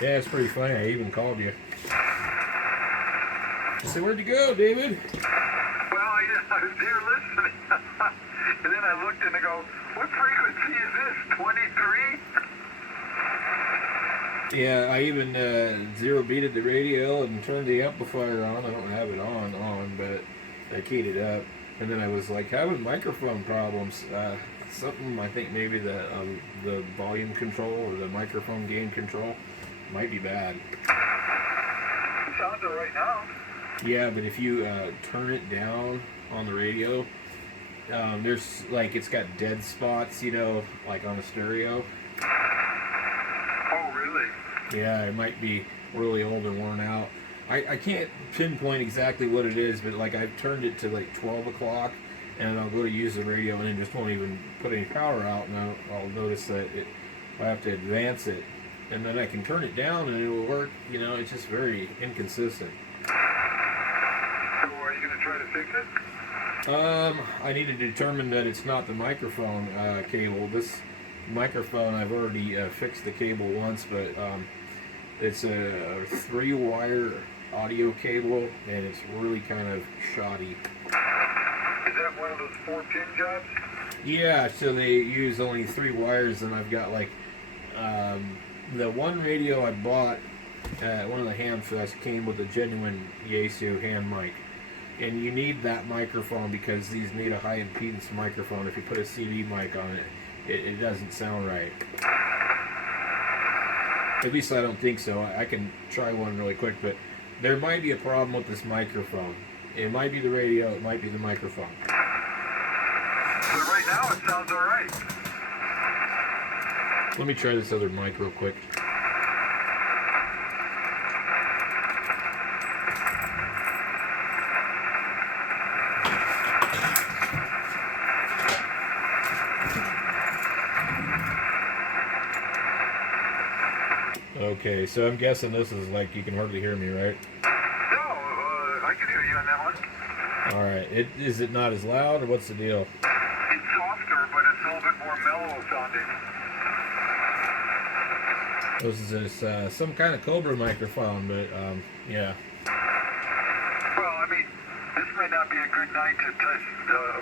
Yeah, it's pretty funny. I even called you. So where'd you go, David? Well, I was here listening. And then I looked and I go, what frequency is this? 23? Yeah, I even zero beated the radio and turned the amplifier on. I don't have it on, but I keyed it up. And then I was like having microphone problems. Something, I think maybe the volume control or the microphone gain control might be bad. Sounds all right now. Yeah, but if you turn it down on the radio, there's like it's got dead spots, you know, like on a stereo. Oh, really? Yeah, it might be really old and worn out. I can't pinpoint exactly what it is, but like I've turned it to like 12 o'clock, and I'll go to use the radio and it just won't even put any power out, and I'll notice that I have to advance it, and then I can turn it down and it will work. You know, it's just very inconsistent. So are you going to try to fix it? I need to determine that it's not the microphone cable. This microphone, I've already fixed the cable once, but it's a 3-wire audio cable, and it's really kind of shoddy. Is that one of those 4-pin jobs? Yeah, so they use only 3 wires, and I've got like the one radio I bought at one of the Ham Fest came with a genuine Yaesu hand mic. And you need that microphone because these need a high impedance microphone. If you put a CD mic on it, it doesn't sound right. At least I don't think so. I can try one really quick, but there might be a problem with this microphone. It might be the radio, it might be the microphone. But right now it sounds all right. Let me try this other mic real quick. Okay, so I'm guessing this is like you can hardly hear me, right? No, I can hear you on that one. All right. Is it not as loud, or what's the deal? It's softer, but it's a little bit more mellow sounding. This is some kind of Cobra microphone, but yeah. Well, I mean, this may not be a good night to test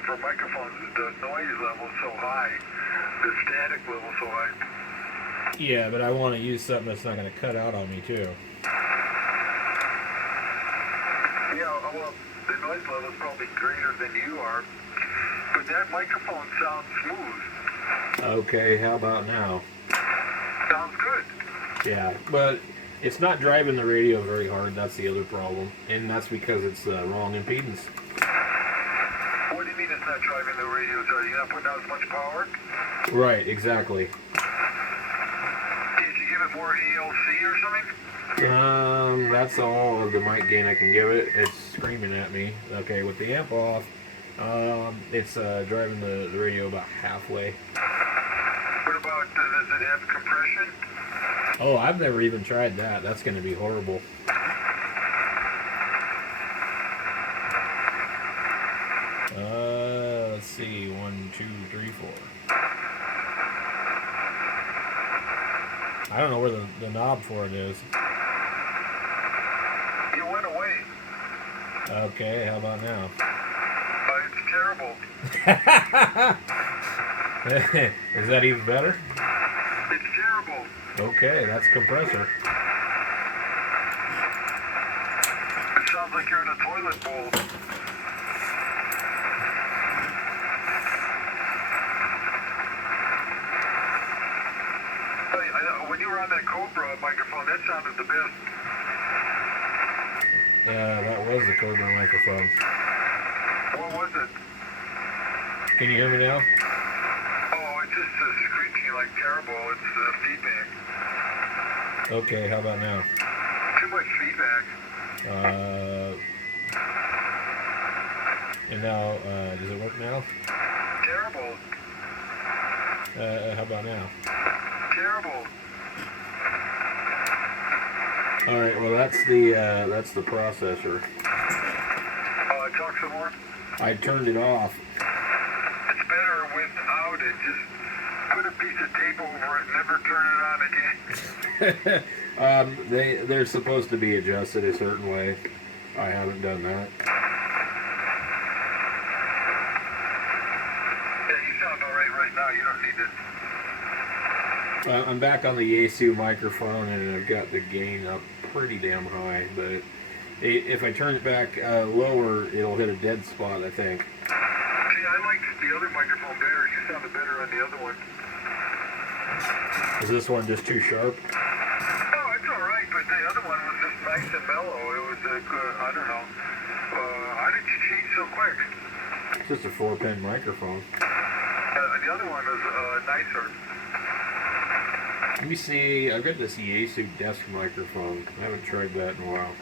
for microphones. The noise level is so high, the static level so high. Yeah, but I want to use something that's not going to cut out on me, too. Yeah, well, the noise level is probably greater than you are, but that microphone sounds smooth. Okay, how about now? Sounds good. Yeah, but it's not driving the radio very hard. That's the other problem, and that's because it's the wrong impedance. What do you mean it's not driving the radios? Are you not putting out as much power? Right, exactly. Did you give it more ALC or something? That's all of the mic gain I can give it. It's screaming at me. Okay, with the amp off, it's driving the radio about halfway. What about, does it have compression? Oh, I've never even tried that. That's going to be horrible. Let's see. 1, 2, 3, 4. I don't know where the knob for it is. You went away. Okay, how about now? It's terrible. Is that even better? It's terrible. Okay, that's compressor. It sounds like you're in a toilet bowl. When you were on that Cobra microphone, that sounded the best. That was the Cobra microphone. What was it? Can you hear me now? Oh, it's just screeching like terrible. It's feedback. Okay, how about now? Too much feedback. And now, does it work now? Terrible. How about now? Terrible. All right, well that's the processor. Talk some more. I turned it off. It's better without it. Just put a piece of tape over it and never turn it on again. They're supposed to be adjusted a certain way. I haven't done that. Yeah, you sound all right now. You don't need to. I'm back on the yaesu microphone, and I've got the gain up pretty damn high. But if I turn it back lower, it'll hit a dead spot, I think. See, I liked the other microphone better. You sounded better on the other one. Is this one just too sharp? Oh, it's all right, but the other one was just nice and mellow. It was I don't know. How did you change so quick? It's just a 4-pin microphone. The other one was nicer. Let me see. I've got this yaesu desk microphone. I haven't tried that in a while.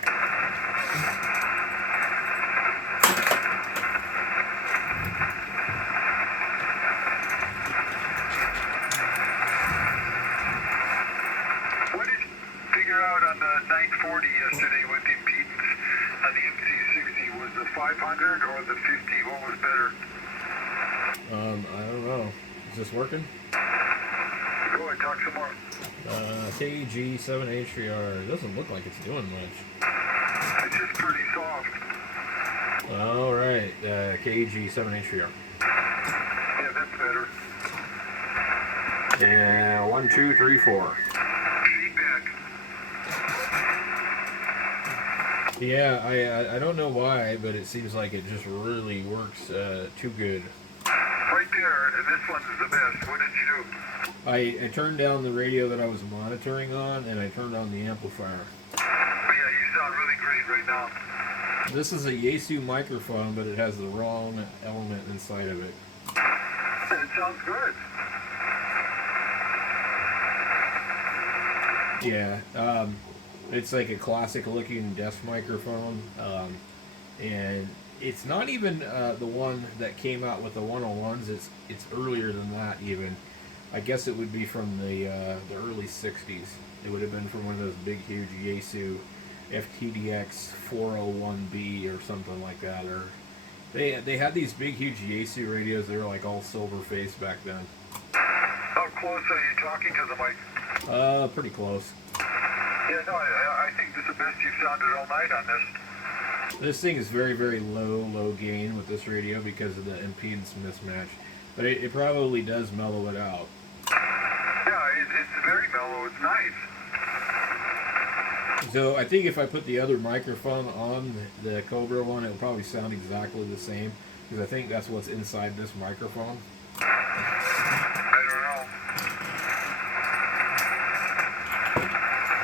What did you figure out on the 940 yesterday with the impedance on the MC60? Was the 500 or the 50? What was better? I don't know. Is this working? Go ahead, talk some more. KG7HVR. It doesn't look like it's doing much. It's just pretty soft. All right, KG7HVR. Yeah, that's better. Yeah, 1, 2, 3, 4. Feedback. Yeah, I don't know why, but it seems like it just really works too good. Right there, and this one is the best. What did you do? I turned down the radio that I was monitoring on, and I turned on the amplifier. Oh, yeah, you sound really great right now. This is a yaesu microphone, but it has the wrong element inside of it. It sounds good. Yeah, it's like a classic-looking desk microphone, and it's not even the one that came out with the 101s. It's earlier than that even. I guess it would be from the early 60s. It would have been from one of those big, huge yaesu FTDX 401B or something like that. Or they had these big, huge yaesu radios. They were like all silver face back then. How close are you talking to the mic? Pretty close. Yeah, no, I think this is the best you've sounded all night on this. This thing is very, very low gain with this radio because of the impedance mismatch. But it probably does mellow it out. Yeah, it's very mellow. It's nice. So I think if I put the other microphone on the Cobra one, it will probably sound exactly the same. Because I think that's what's inside this microphone. I don't know.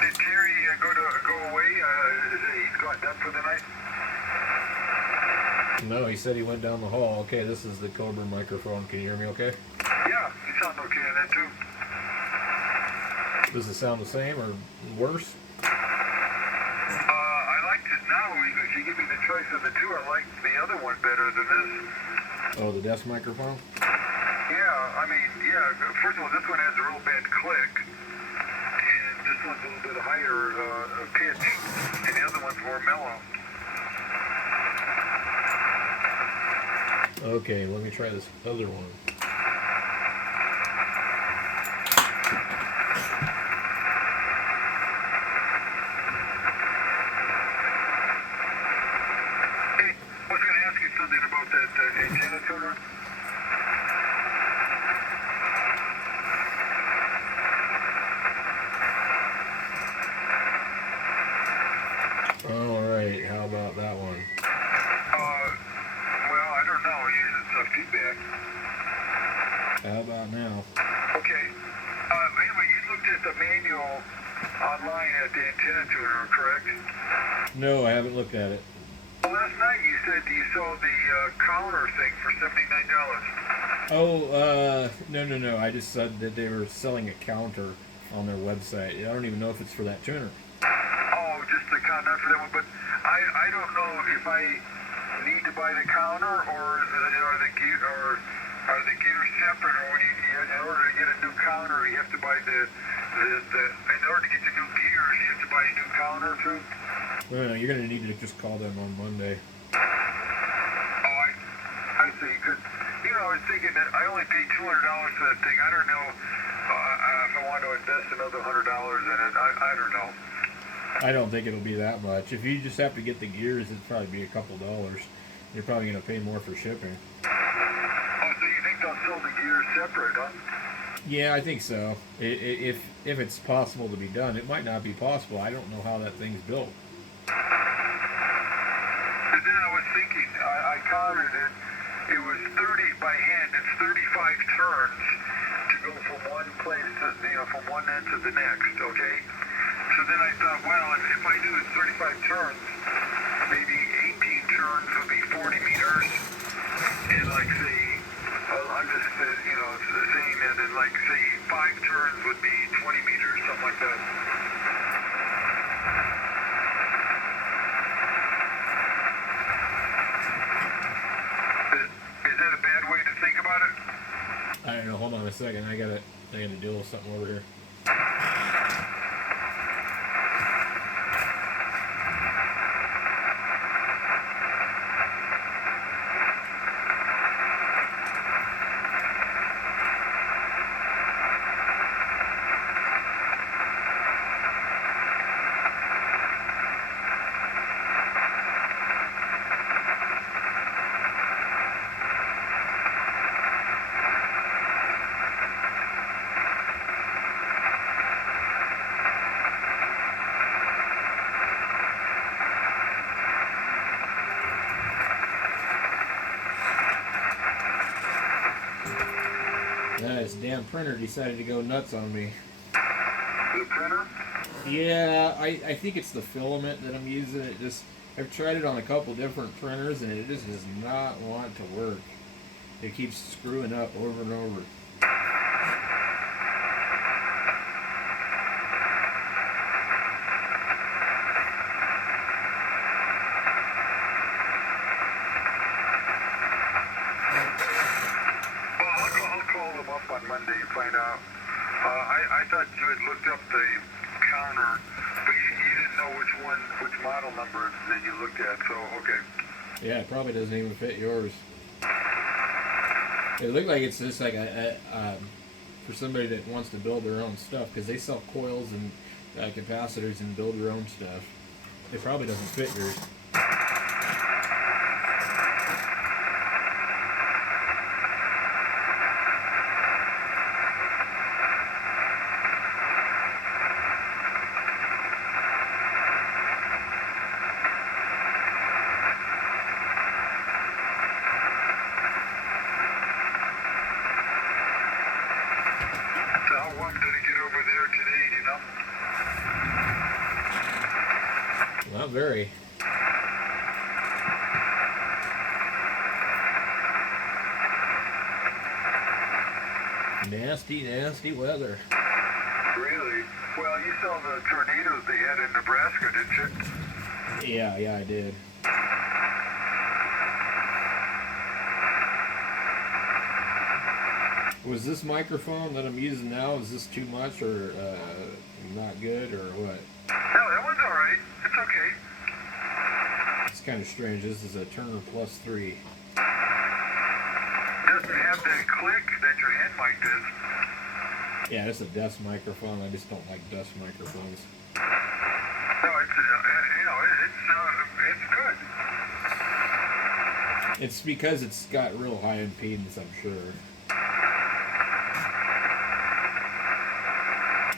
Did Terry go away? He's gone done for the night? No, he said he went down the hall. Okay, this is the Cobra microphone. Can you hear me okay? Yeah, you sound okay in that too. Does it sound the same or worse? I liked it now. If you give me the choice of the two, I like the other one better than this. Oh, the desk microphone? Yeah, I mean, yeah, first of all, this one has a real bad click. And this one's a little bit higher pitch. And the other one's more mellow. Okay, let me try this other one. Hey, I was going to ask you something about that antenna tuner. Alright, how about that one? Well, I don't know. It's feedback. How about now? Okay. Anyway, you looked at the manual online at the antenna tuner, correct? No, I haven't looked at it. Well, last night you said you saw the counter thing for $79. Oh, no. I just said that they were selling a counter on their website. I don't even know if it's for that tuner. Oh, just the counter for that one. But I don't know if I need to buy the counter or are the gears separate, or in order to get a new counter you have to buy in order to get the new gears you have to buy a new counter too. No, you're gonna need to just call them on Monday. Oh, I see. Cause I was thinking that I only paid $200 for that thing. I don't know. if I want to invest another $100 in it, I don't know. I don't think it'll be that much. If you just have to get the gears, it'd probably be a couple dollars. You're probably going to pay more for shipping. Oh, so you think they'll sell the gears separate, huh? Yeah, I think so. If it's possible to be done, it might not be possible. I don't know how that thing's built. And then I was thinking, I counted it. It was 30 by hand. It's 35 turns to go from one place to, from one end to the next. Okay. So then I thought, well, if I do it 35 turns, maybe 18 turns would be 40 meters, and like say, I'm just saying that, and like say 5 turns would be 20 meters, something like that. Is that a bad way to think about it? I don't know. Hold on a second. I gotta deal with something over here. This damn printer decided to go nuts on me. The printer? Yeah, I think it's the filament that I'm using. I've tried it on a couple different printers and it just does not want to work. It keeps screwing up over and over. On Monday and find out. I thought you had looked up the counter, but you didn't know which model number that you looked at, so okay. Yeah, it probably doesn't even fit yours. It looked like it's just like for somebody that wants to build their own stuff, because they sell coils and capacitors and build their own stuff. It probably doesn't fit yours. How warm did it get over there today, do you know? Not very. Nasty, nasty weather. Really? Well, you saw the tornadoes they had in Nebraska, didn't you? Yeah, I did. Was this microphone that I'm using now, is this too much or not good or what? No, that one's alright. It's okay. It's kind of strange. This is a Turner Plus 3. Doesn't have that click that your hand mic does. Yeah, it's a desk microphone. I just don't like desk microphones. No, it's good. It's because it's got real high impedance, I'm sure.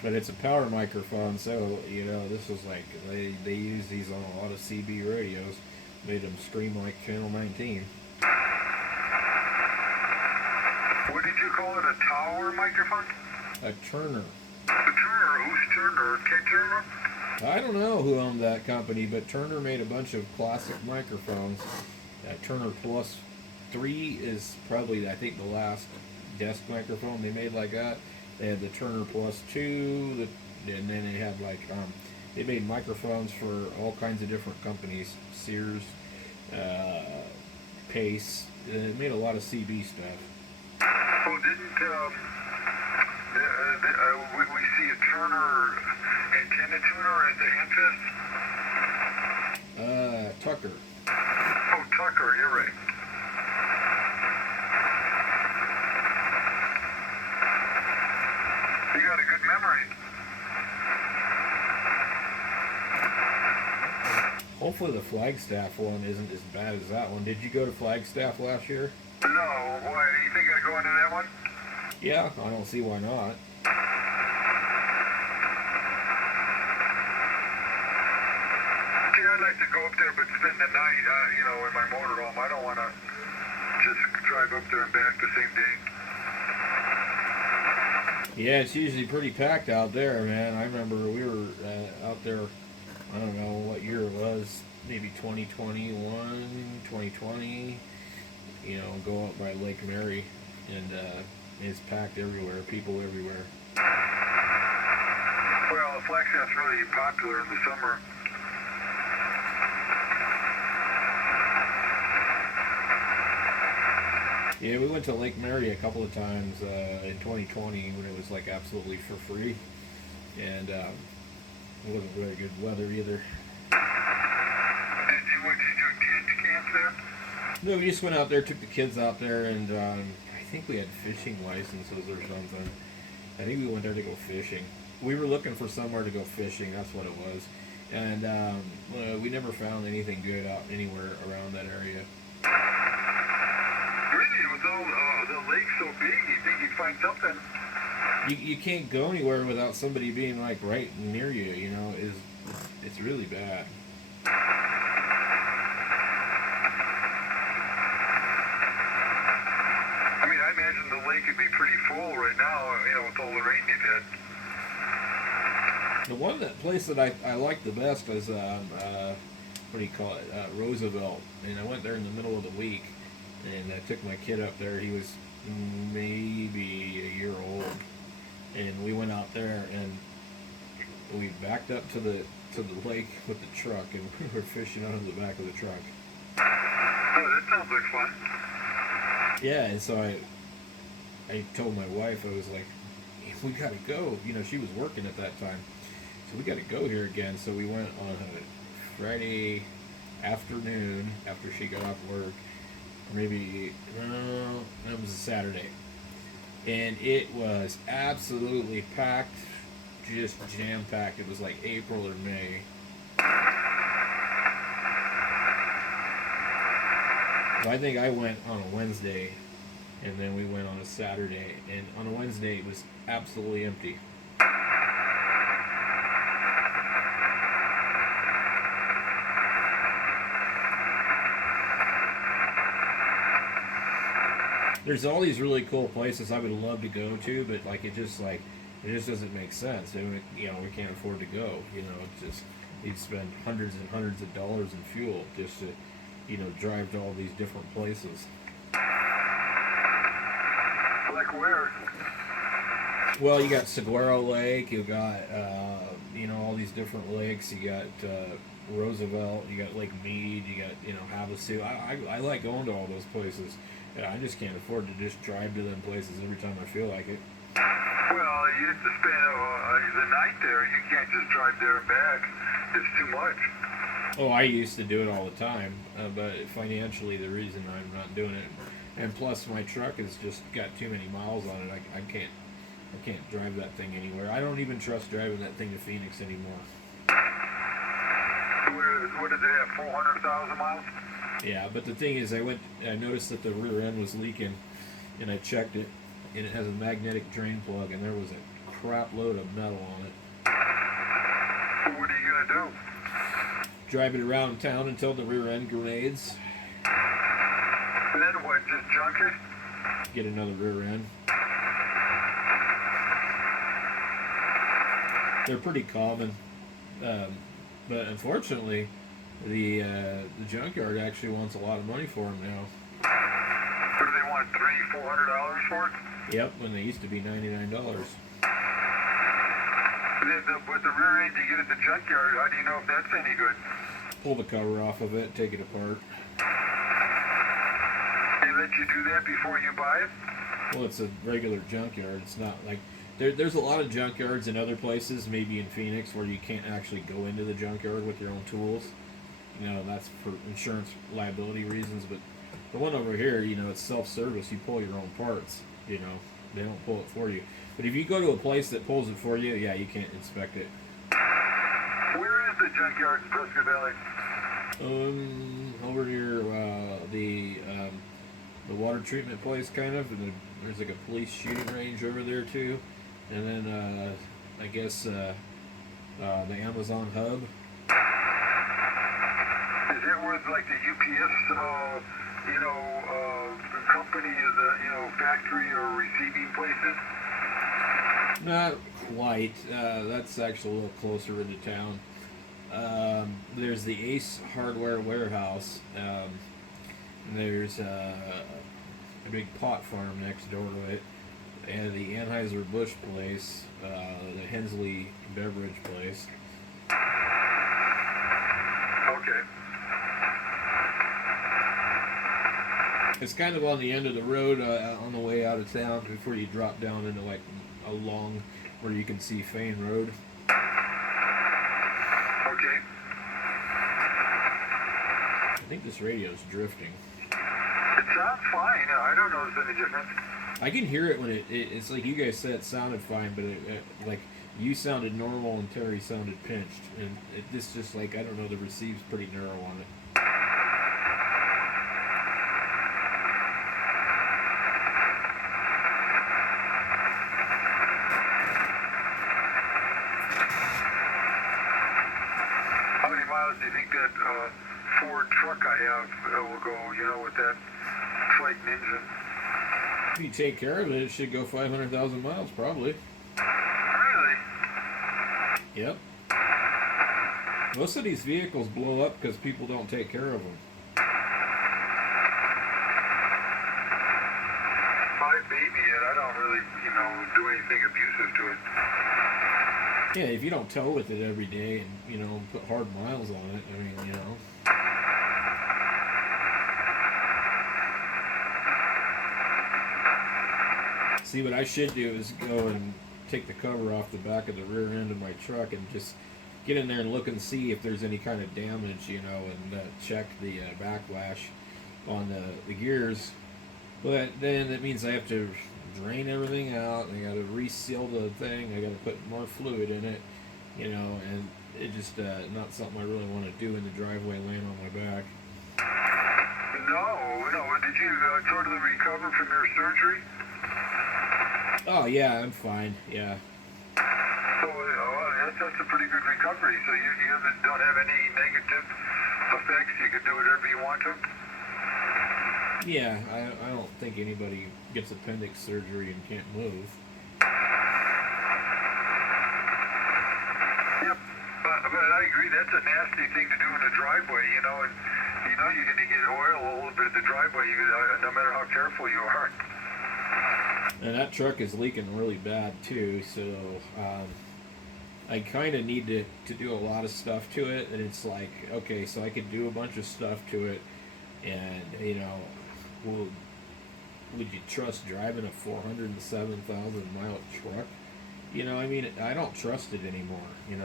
But it's a power microphone, so, this was like, they use these on a lot of CB radios. Made them scream like Channel 19. What did you call it, a tower microphone? A Turner. A Turner? Who's Turner? Ted Turner? I don't know who owned that company, but Turner made a bunch of classic microphones. Turner Plus 3 is probably, I think, the last desk microphone they made like that. They had the Turner Plus 2, and then they had they made microphones for all kinds of different companies. Sears, Pace. They made a lot of CB stuff. Oh, didn't we see a Turner antenna tuner at the Handfest? Tucker. Oh, Tucker, you're right. Hopefully the Flagstaff one isn't as bad as that one. Did you go to Flagstaff last year? No, why? You think I'd go into that one? Yeah, I don't see why not. See, I'd like to go up there but spend the night, in my motorhome. I don't want to just drive up there and back the same day. Yeah, it's usually pretty packed out there, man. I remember we were out there, I don't know what year it was, maybe 2021, 2020, go up by Lake Mary, and it's packed everywhere, people everywhere. Well, Flagstaff's really popular in the summer. Yeah, we went to Lake Mary a couple of times in 2020 when it was like absolutely for free, and it wasn't very good weather either. Did you do kids camp there? No, we just went out there, took the kids out there, and I think we had fishing licenses or something. I think we went there to go fishing. We were looking for somewhere to go fishing, that's what it was. And we never found anything good out anywhere around that area. Really? With the lake so big, you think you'd find something? You can't go anywhere without somebody being like right near you, it's really bad. I mean, I imagine the lake would be pretty full right now, with all the rain you've had. The place that I like the best is Roosevelt, and I went there in the middle of the week, and I took my kid up there. He was maybe a year old, and we went out there and we backed up to the lake with the truck, and we were fishing out of the back of the truck. Oh, that sounds like fun. Yeah, and so I told my wife, I was like, we gotta go. She was working at that time. So we got to go here again. So we went on a Friday afternoon after she got off work. Or maybe, no, that was a Saturday. And it was absolutely packed, just jam-packed. It was like April or May. So I think I went on a Wednesday, and then we went on a Saturday. And on a Wednesday, it was absolutely empty. There's all these really cool places I would love to go to, but it just doesn't make sense. We can't afford to go. It's just you'd spend hundreds and hundreds of dollars in fuel just to, drive to all these different places. Like where? Well, you got Saguaro Lake. You got all these different lakes. You got Roosevelt. You got Lake Mead. You got Havasu. I like going to all those places. Yeah, I just can't afford to just drive to them places every time I feel like it. Well, you have to spend the night there. You can't just drive there and back. It's too much. Oh, I used to do it all the time, but financially, the reason I'm not doing it, and plus my truck has just got too many miles on it. I can't drive that thing anywhere. I don't even trust driving that thing to Phoenix anymore. What does it have? 400,000 miles? Yeah, but the thing is, I noticed that the rear end was leaking, and I checked it, and it has a magnetic drain plug, and there was a crap load of metal on it. So what are you going to do? Drive it around town until the rear end grenades. And then what, just junk it? Get another rear end. They're pretty common, but unfortunately, the junkyard actually wants a lot of money for them now. What do they want, $300-400 for it? Yep, when they used to be $99. With the rear end you get at the junkyard, how do you know if that's any good? Pull the cover off of it, take it apart. They let you do that before you buy it? Well, it's a regular junkyard. It's not like there's a lot of junkyards in other places, maybe in Phoenix, where you can't actually go into the junkyard with your own tools. That's for insurance liability reasons. But the one over here, it's self-service. You pull your own parts. They don't pull it for you. But if you go to a place that pulls it for you, yeah, you can't inspect it. Where is the junkyard in Prescott Valley? Over near the water treatment place, kind of, and there's like a police shooting range over there too, and then I guess the Amazon hub. Is that where like the UPS, company is a, factory or receiving places? Not quite. That's actually a little closer into town. There's the Ace Hardware Warehouse. And there's a big pot farm next door to it, and the Anheuser-Busch place, the Hensley beverage place. Okay. It's kind of on the end of the road on the way out of town before you drop down into like a long where you can see Fane Road. Okay. I think this radio's drifting. It sounds fine. I don't notice any difference. I can hear it when it's like you guys said it sounded fine, but like you sounded normal and Terry sounded pinched, and this just like I don't know, the receive's pretty narrow on it. How many miles do you think that Ford truck I have will go? With that Triton engine. If you take care of it, it should go 500,000 miles probably. Really? Yep. Most of these vehicles blow up because people don't take care of them. My baby, and I don't really, do anything abusive to it. Yeah, if you don't tow with it every day and, put hard miles on it, I mean, See, what I should do is go and take the cover off the back of the rear end of my truck and just get in there and look and see if there's any kind of damage, and check the backlash on the gears. But then that means I have to drain everything out, and I got to reseal the thing. I got to put more fluid in it, and it just not something I really want to do in the driveway, laying on my back. No. Did you totally recover from your surgery? Oh yeah, I'm fine. Yeah. So that's a pretty good recovery. So you don't have any negative effects. You can do whatever you want to. Yeah, I don't think anybody gets appendix surgery and can't move. Yep, but I agree. That's a nasty thing to do in the driveway, and you're going to get oil a little bit in the driveway, no matter how careful you are. And that truck is leaking really bad too, so I kind of need to do a lot of stuff to it. And it's like, okay, so I could do a bunch of stuff to it, and would you trust driving a 407,000 mile truck? I mean, I don't trust it anymore. It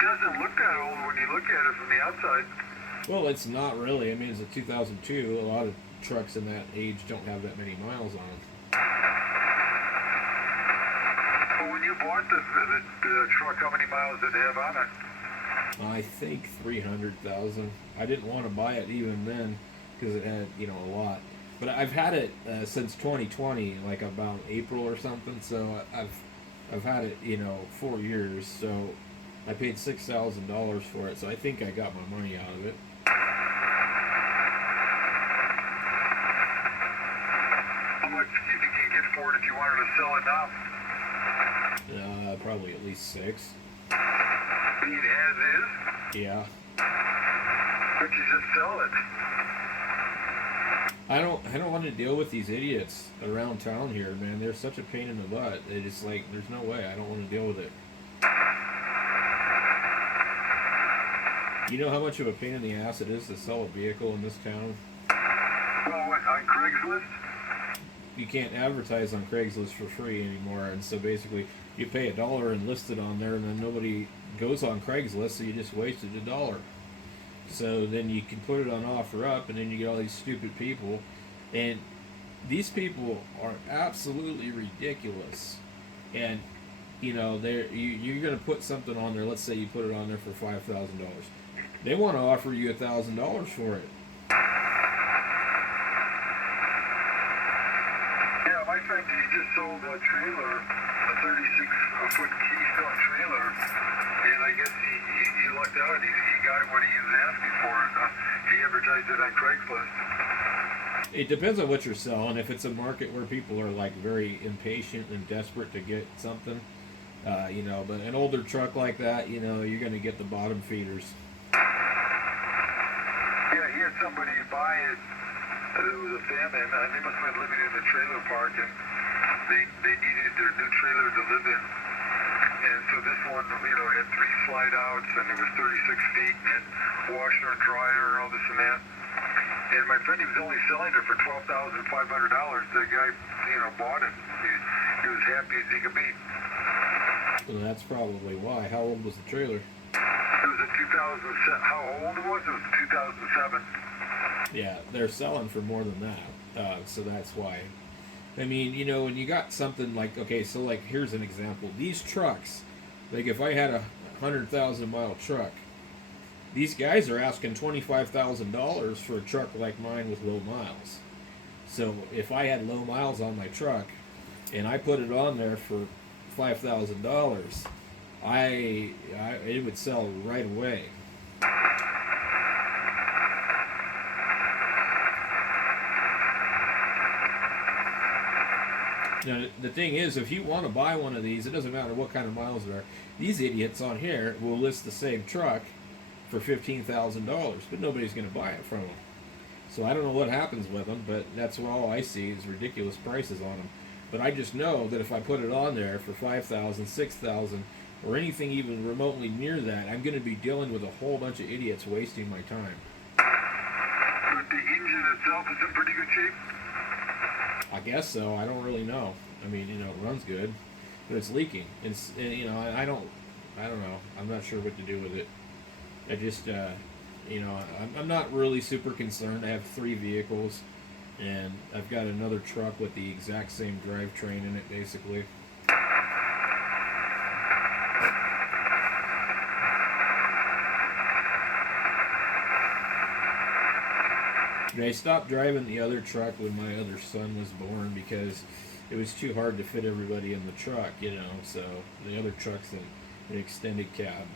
doesn't look that old when you look at it from the outside. Well, it's not really. I mean, it's a 2002. A lot of trucks in that age don't have that many miles on them. Well, when you bought the truck, how many miles did it have on it? I think 300,000. I didn't want to buy it even then because it had, a lot. But I've had it since 2020, like about April or something. So I've had it, 4 years. So I paid $6,000 for it. So I think I got my money out of it. How much do you think you get for it if you wanted to sell it now? Probably at least 6. Being as is? Yeah. But you just sell it. I don't want to deal with these idiots around town here, man. They're such a pain in the butt. It's like, there's no way. I don't want to deal with it. You know how much of a pain in the ass it is to sell a vehicle in this town? Well, what, on Craigslist? You can't advertise on Craigslist for free anymore, and so basically you pay $1 and list it on there, and then nobody goes on Craigslist, so you just wasted $1. So then you can put it on OfferUp, and then you get all these stupid people, and these people are absolutely ridiculous. And you know, you're going to put something on there. Let's say you put it on there for $5,000. They want to offer you $1,000 for it. Yeah, my friend, he just sold a trailer, a 36-foot Keystone trailer, and I guess he lucked out. He got what he was asking for, and he advertised it on Craigslist. It depends on what you're selling. If it's a market where people are like very impatient and desperate to get something, you know, but an older truck like that, you know, you're going to get the bottom feeders. Yeah, he had somebody buy it. It was a family, and they must have been living in the trailer park, and they needed their new trailer to live in. And so this one, you know, had 3 slide outs, and it was 36 feet, and washer and dryer, and all this and that. And my friend, he was only selling it for $12,500. The guy, you know, bought it. He was happy as he could be. Well, that's probably why. How old was the trailer? It was a 2007. How old it was? It was 2007. Yeah, they're selling for more than that. So that's why. I mean, you know, when you got something like, okay, so like here's an example. These trucks, like if I had a 100,000 mile truck, these guys are asking $25,000 for a truck like mine with low miles. So if I had low miles on my truck, and I put it on there for $5,000, it would sell right away. Now, the thing is, if you want to buy one of these, it doesn't matter what kind of miles there are. These idiots on here will list the same truck for $15,000, but nobody's going to buy it from them. So I don't know what happens with them, but that's all I see is ridiculous prices on them. But I just know that if I put it on there for $5,000, $6,000, or anything even remotely near that, I'm going to be dealing with a whole bunch of idiots wasting my time. But the engine itself is in pretty good shape. I guess so. I don't really know. I mean, you know, it runs good, but it's leaking. It's, you know, I don't know. I'm not sure what to do with it. I just, you know, I'm not really super concerned. I have 3 vehicles, and I've got another truck with the exact same drivetrain in it, basically. And I stopped driving the other truck when my other son was born because it was too hard to fit everybody in the truck, you know. So the other truck's an extended cab.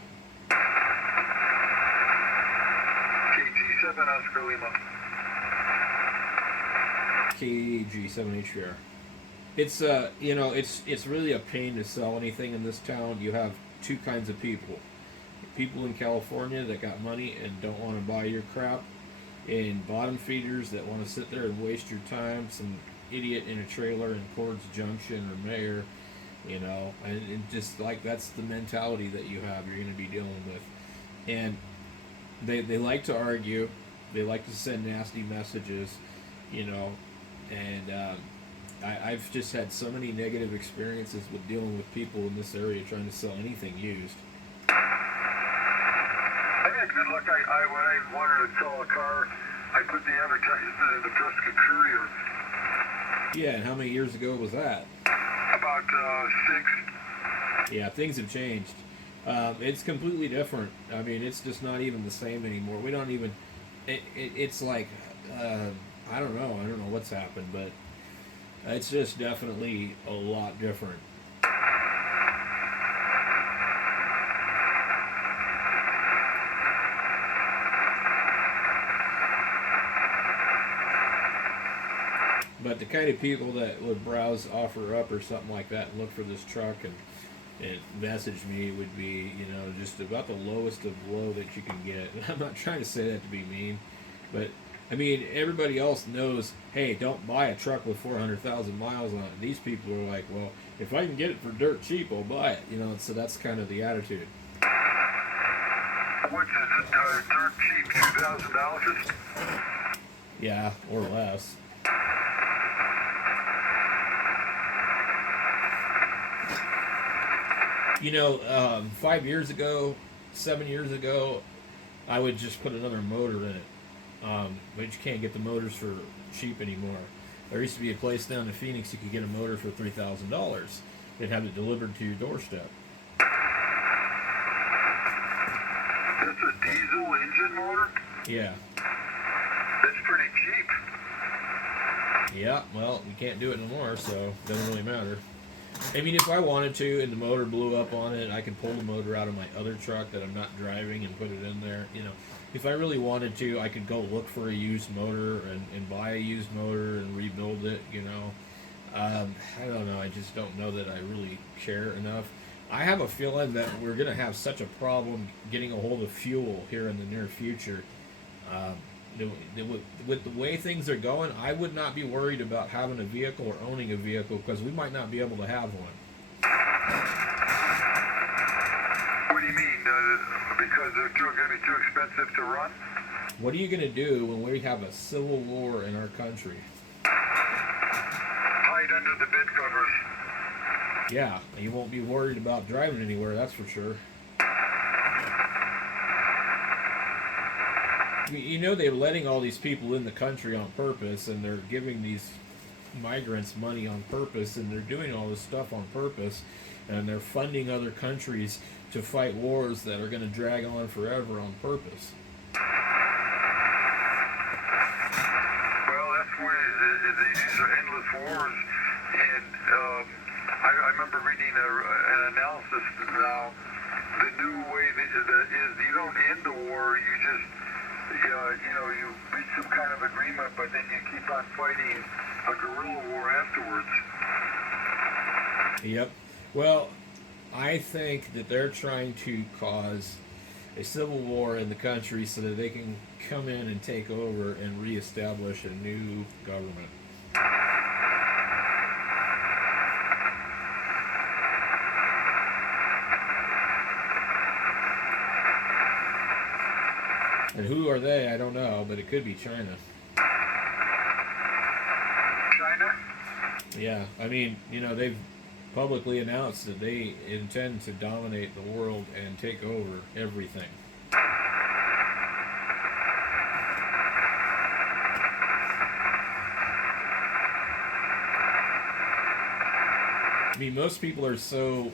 KG7 Oscar Lima. KG7HVR. It's you know, it's really a pain to sell anything in this town. You have 2 kinds of people. People in California that got money and don't want to buy your crap, and bottom feeders that want to sit there and waste your time. Some idiot in a trailer in Cords Junction or Mayor, you know, and just like that's the mentality that you have. You're going to be dealing with, and they like to argue. They like to send nasty messages, you know, and I've just had so many negative experiences with dealing with people in this area trying to sell anything used. I had good luck. When I wanted to sell a car, I put the advertisement in the Prescott Courier. Yeah, and how many years ago was that? About 6. Yeah, things have changed. It's completely different. I mean, it's just not even the same anymore. We don't even. It's like I don't know. I don't know what's happened, but it's just definitely a lot different. But the kind of people that would browse OfferUp or something like that and look for this truck and message me would be, you know, just about the lowest of low that you can get. And I'm not trying to say that to be mean, but I mean, everybody else knows, hey, don't buy a truck with 400,000 miles on it. These people are like, well, if I can get it for dirt cheap, I'll buy it. You know, so that's kind of the attitude. Which is it, dirt cheap, $2,000? Yeah, or less. You know, 5 years ago, 7 years ago, I would just put another motor in it. But you can't get the motors for cheap anymore. There used to be a place down in Phoenix you could get a motor for $3,000. and have it delivered to your doorstep. That's a diesel engine motor? Yeah. That's pretty cheap. Yeah, well, you can't do it no more, so it doesn't really matter. I mean, if I wanted to and the motor blew up on it, I could pull the motor out of my other truck that I'm not driving and put it in there. You know, if I really wanted to, I could go look for a used motor and buy a used motor and rebuild it, you know. I don't know. I just don't know that I really care enough. I have a feeling that we're going to have such a problem getting a hold of fuel here in the near future. Um, with the way things are going, I would not be worried about having a vehicle or owning a vehicle because we might not be able to have one. What do you mean? Because they're going to be too expensive to run? What are you going to do when we have a civil war in our country? Hide under the bed covers. Yeah, you won't be worried about driving anywhere, that's for sure. You know, they're letting all these people in the country on purpose, and they're giving these migrants money on purpose, and they're doing all this stuff on purpose, and they're funding other countries to fight wars that are going to drag on forever on purpose. Well, that's why these are endless wars, and I remember reading an analysis now. The new way that is you don't end the war, you just you reach some kind of agreement, but then you keep on fighting a guerrilla war afterwards. Yep. Well, I think that they're trying to cause a civil war in the country so that they can come in and take over and reestablish a new government. And who are they? I don't know, but it could be China. China? Yeah, I mean, you know, they've publicly announced that they intend to dominate the world and take over everything. I mean, most people are so,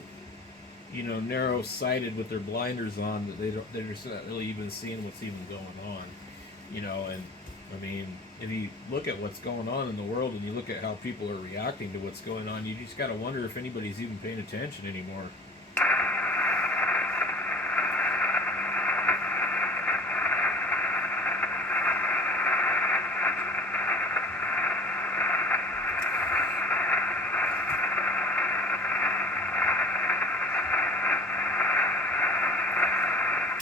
you know, narrow-sighted with their blinders on that they're just not really even seeing what's even going on, you know. And I mean, if you look at what's going on in the world and you look at how people are reacting to what's going on, you just got to wonder if anybody's even paying attention anymore.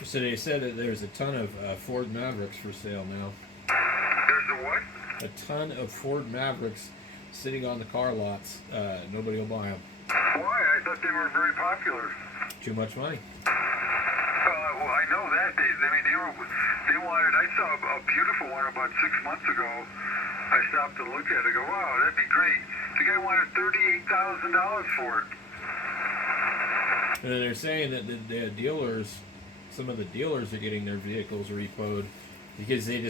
So they said that there's a ton of Ford Mavericks for sale now. There's a what? A ton of Ford Mavericks sitting on the car lots. Nobody will buy them. Why? I thought they were very popular. Too much money. Well, I know that. They wanted. I saw a beautiful one about 6 months ago. I stopped to look at it. I go, wow, that'd be great. The guy wanted $38,000 for it. And then they're saying that the dealers, some of the dealers are getting their vehicles repoed because they've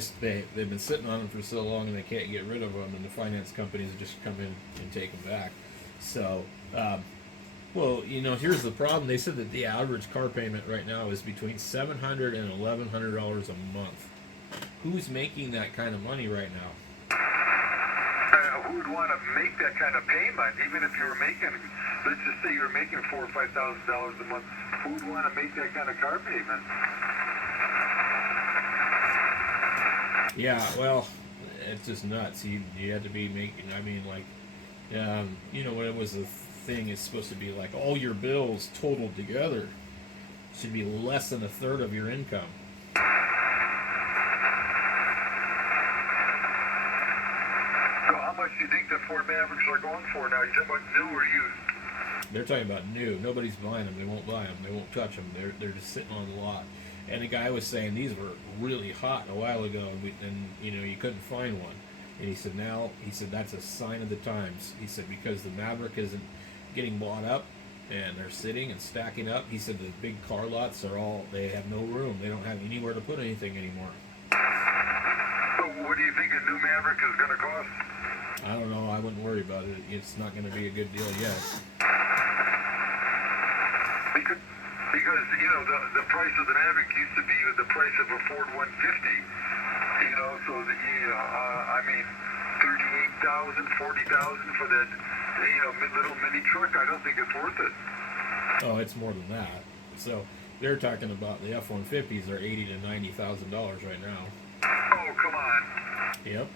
been sitting on them for so long and they can't get rid of them, and the finance companies just come in and take them back. So, well, you know, here's the problem. They said that the average car payment right now is between $700 and $1,100 a month. Who's making that kind of money right now? Who would want to make that kind of payment, even if you were making, let's just say you're making $4,000 or $5,000 a month? Who would want to make that kind of car payment? Yeah, well, it's just nuts. You have to be making, I mean, like, you know, when it was a thing, it's supposed to be like all your bills totaled together should be less than a third of your income. So how much do you think the Ford Mavericks are going for now? You talking about new or used? They're talking about new. Nobody's buying them. They won't buy them. They won't touch them. They're just sitting on the lot. And the guy was saying these were really hot a while ago, and you know, you couldn't find one. And he said that's a sign of the times. He said because the Maverick isn't getting bought up, and they're sitting and stacking up. He said the big car lots they have no room. They don't have anywhere to put anything anymore. So what do you think a new Maverick is going to cost? I don't know. I wouldn't worry about it. It's not going to be a good deal yet. Because the price of the Maverick used to be the price of a Ford 150. So I mean, 38,000, 40,000 for that little mini truck. I don't think it's worth it. Oh, it's more than that. So they're talking about the F-150s are $80,000 to $90,000 right now. Oh, come on. Yep.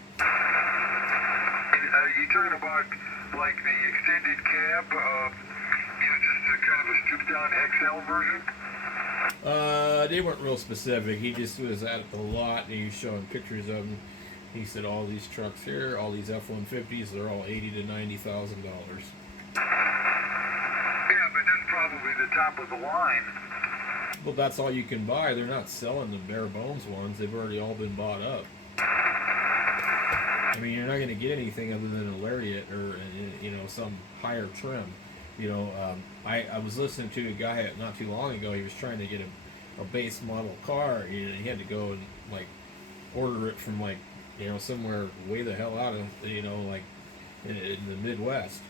You talking about like the extended cab, just a kind of a stripped down XL version? They weren't real specific. He just was at the lot and he was showing pictures of them. He said all these trucks here, all these F-150s, they're all $80,000 to $90,000. Yeah, but that's probably the top of the line. Well, that's all you can buy. They're not selling the bare bones ones. They've already all been bought up. I mean, you're not going to get anything other than a Lariat or some higher trim. I was listening to a guy not too long ago. He was trying to get a base model car. He had to go and order it from somewhere way the hell out of in the Midwest.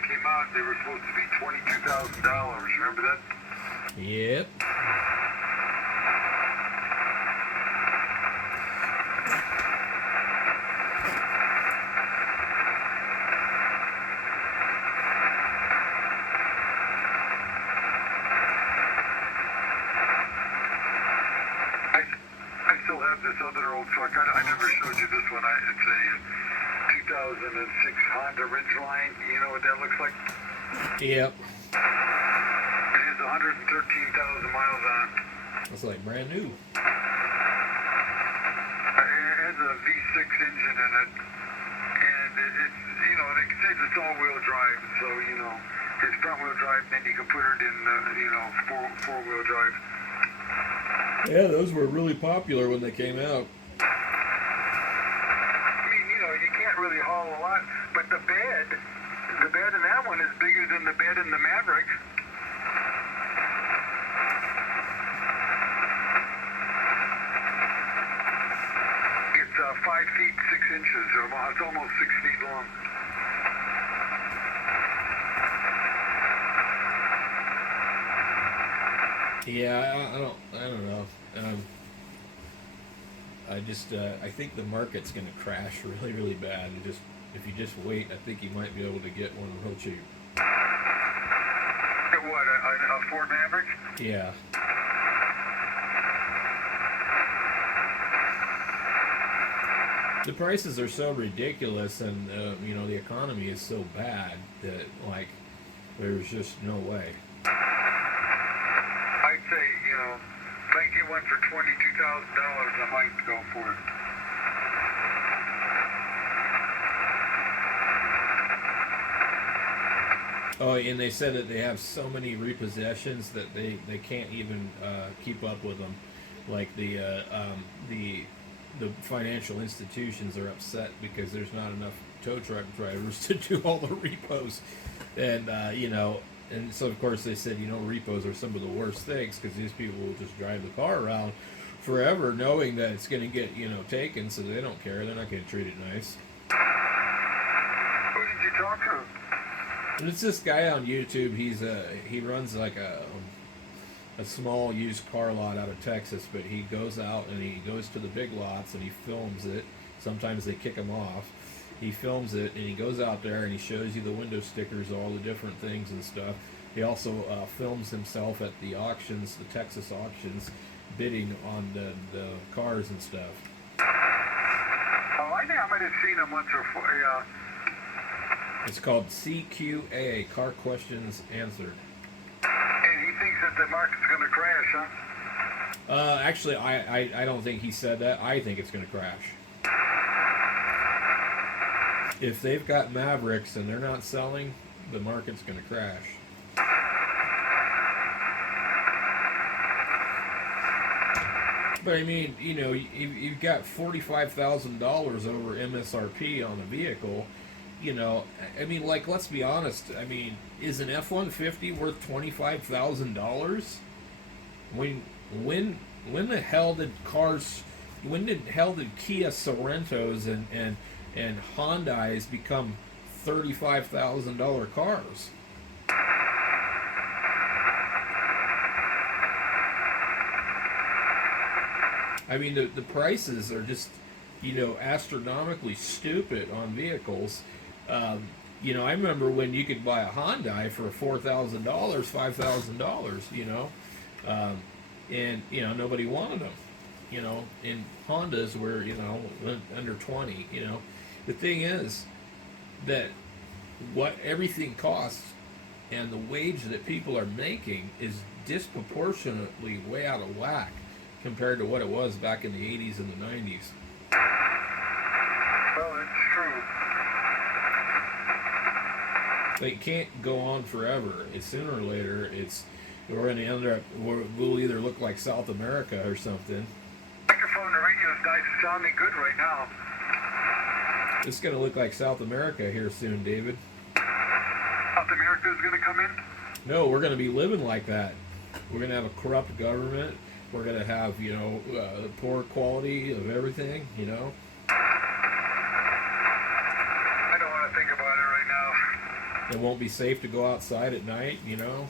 Came out, they were supposed to be $22,000. Remember that? Yep. I still have this other old truck. I never showed you this one. It's a 2006 Honda Ridgeline. You know what that looks like? Yep. It has 113,000 miles on it. That's like brand new. It has a V6 engine in it, and it's they say it's all-wheel drive. So it's front-wheel drive, then you can put it in four-wheel drive. Yeah, those were really popular when they came out. You can't really haul a lot, but the bed in that one is bigger than the bed in the Maverick. It's 5 feet 6 inches, or it's almost 6 feet long. Yeah, I don't know. I think the market's going to crash really, really bad. And if you just wait, I think you might be able to get one real cheap. What, a Ford Maverick? Yeah. The prices are so ridiculous, and the economy is so bad that there's just no way. I'd say if I get one for $22,000, I might go for it. Oh, and they said that they have so many repossessions that they can't even keep up with them. Like the financial institutions are upset because there's not enough tow truck drivers to do all the repos, and and so of course they said repos are some of the worst things because these people will just drive the car around forever knowing that it's going to get taken, so they don't care. They're not going to treat it nice. Who did you talk to? And it's this guy on YouTube. He runs like a small used car lot out of Texas, but he goes out and he goes to the big lots and he films it. Sometimes they kick him off. He films it and he goes out there and he shows you the window stickers, all the different things and stuff. He also films himself at the auctions, the Texas auctions, bidding on the cars and stuff. Oh, I think I might have seen him once or twice. Yeah. It's called CQA, Car Questions Answered. And he thinks that the market's going to crash, huh? Actually, I don't think he said that. I think it's going to crash. If they've got Mavericks and they're not selling, the market's going to crash. But I mean, you've got $45,000 over MSRP on a vehicle. I mean, let's be honest. I mean, is an F-150 worth $25,000? When the hell did cars when did hell did Kia Sorentos and Hyundais become $35,000 cars? I mean, the prices are just, astronomically stupid on vehicles. I remember when you could buy a Hyundai for $4,000, $5,000, and, nobody wanted them, and Hondas were, under 20, The thing is that what everything costs and the wage that people are making is disproportionately way out of whack compared to what it was back in the 80s and the 90s. Well, it's true. It can't go on forever. Sooner or later, we're going to end up. We'll either look like South America or something. Microphone, the radio's nice, sounding good right now. It's going to look like South America here soon, David. South America's going to come in? No, we're going to be living like that. We're going to have a corrupt government. We're going to have, poor quality of everything, I don't want to think about it right now. It won't be safe to go outside at night, Well,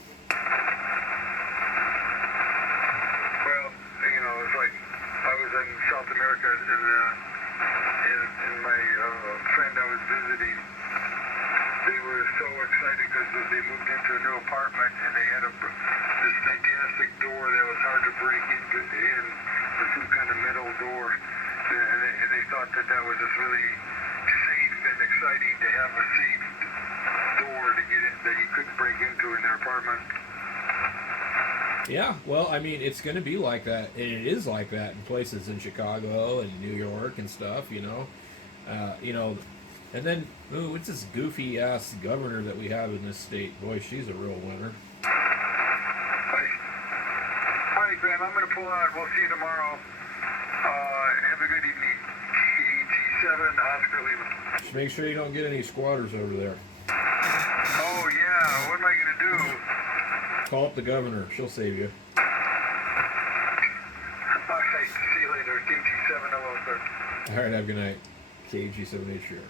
it's like I was in South America and my friend I was visiting, they were so excited because they moved into a new apartment and they had this fantastic door that was hard to break in with some kind of metal door, and they thought that was just really safe and exciting to have a safe door to get in that you couldn't break into in their apartment. Yeah, well, I mean, it's going to be like that, and it is like that in places in Chicago and New York and stuff, And then, what's this goofy ass governor that we have in this state? Boy, she's a real winner. All right, Graham, I'm going to pull out. We'll see you tomorrow. Have a good evening. KG7, Oscar Lima. Just make sure you don't get any squatters over there. Oh, yeah. What am I going to do? Call up the governor. She'll save you. All right. See you later. KG7, hello, sir. All right, have a good night. KG7H here.